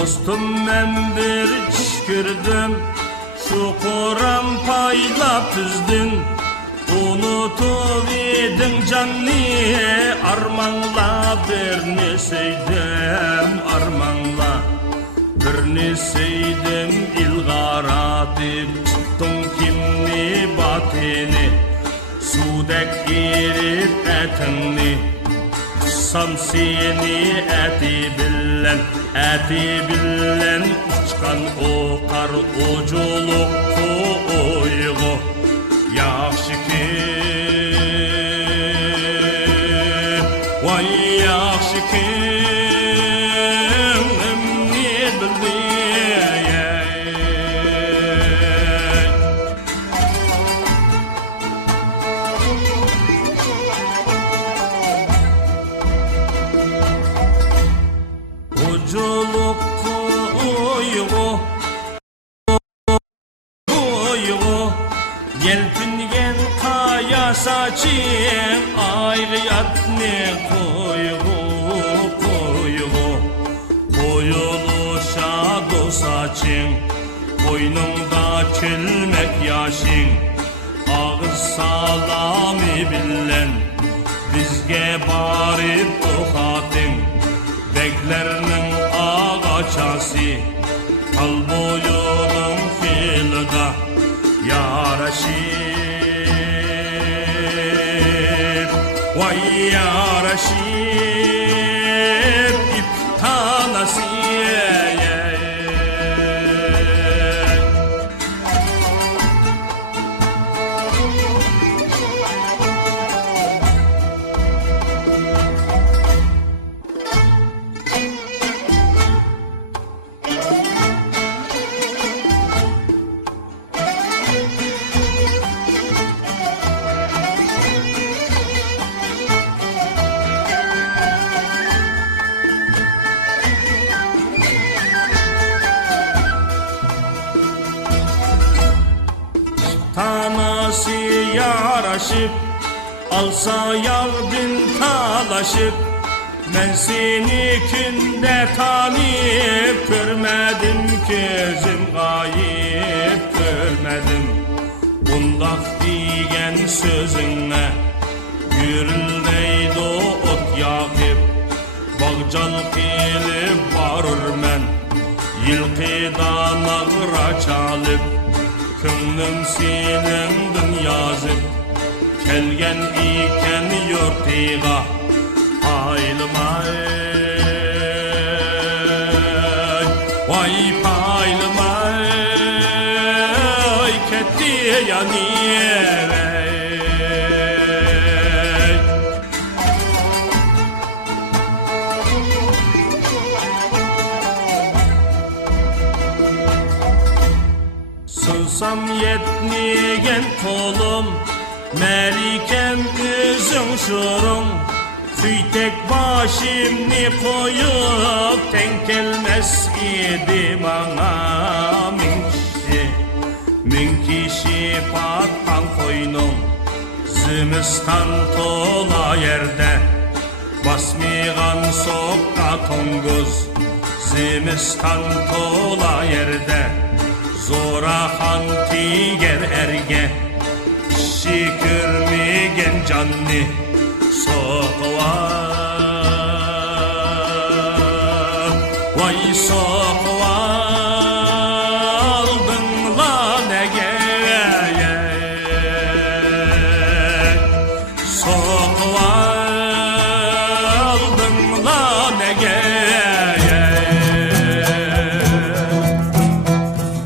Dostum ben bir iş gördüm, şu Kur'an paylap tüzdün. Unutuvidin canni, armanla birini seydem, armanla birini seydem. İlgara dip çıktın kimni batini, sudek girip etini. Tutsam seni eti billen uçkan o kar uculuk uygu. Yaxşı ki, vay yaxşı ki, ne bildi. Uculuk uygu, yelpingen kaya saçın, ayrıyat ne koygu. Koyuluşa do saçın, koynunda külmek yaşın. Ağız salami billen, bizge barip tohatın. Beklerinin ağaçası, kal boyunun filda. Ya Reşit, vay ya Reşit, ip tanesi. Tanası yaraşıp, alsa yardın talaşıp. Ben seni günde tanıyıp, görmedim gözüm gayip görmedim. Bundak diyen sözünle, gürüldeydi ot yakıp. Bağcal gelip varır men, yılkıdan ağıra çalıp. Könlüm senin yazıp, kelgen iken yurtiga. Paylımay, vay paylımay, ketti ya niye. Sunsam yetmigen kolum, melikem üzün şurum. Tüytek başımni koyup, denk gelmez idi bana min kişi pattan koynum. Zimistan tola yerde, basmıgan sokka tonguz. Zimistan tola yerde, zora han tiger erge. Şükürmügen canni soğuğa, vay soğuğa aldın la nege. Soğuğa aldın la nege.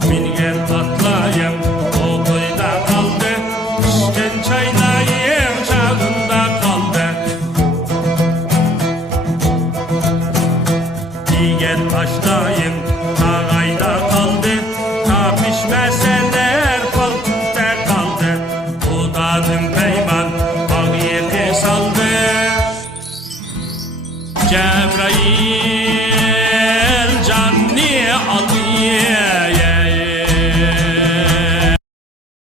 Mingen atlayım o toyda kaldı, içten çaylayım çağında kaldı. Diyen taşlayım ağayda kaldı, ta pişmeseler koltukta kaldı. Udadım peyman ağ yeti saldı. Cebrail